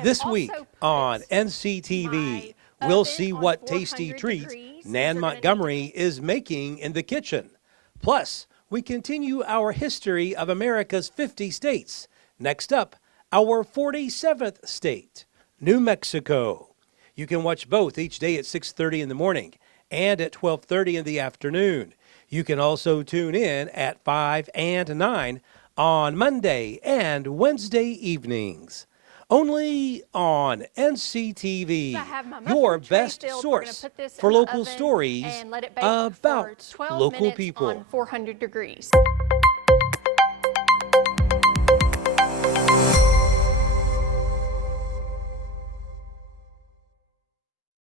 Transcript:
This week on NCTV, we'll see what tasty treats Nan Montgomery is making in the kitchen. Plus, we continue our history of America's 50 states. Next up, our 47th state, New Mexico. You can watch both each day at 6:30 in the morning and at 12:30 in the afternoon. You can also tune in at 5 and 9 on Monday and Wednesday evenings. Only on NCTV, your best source for local stories about local people. 400 degrees.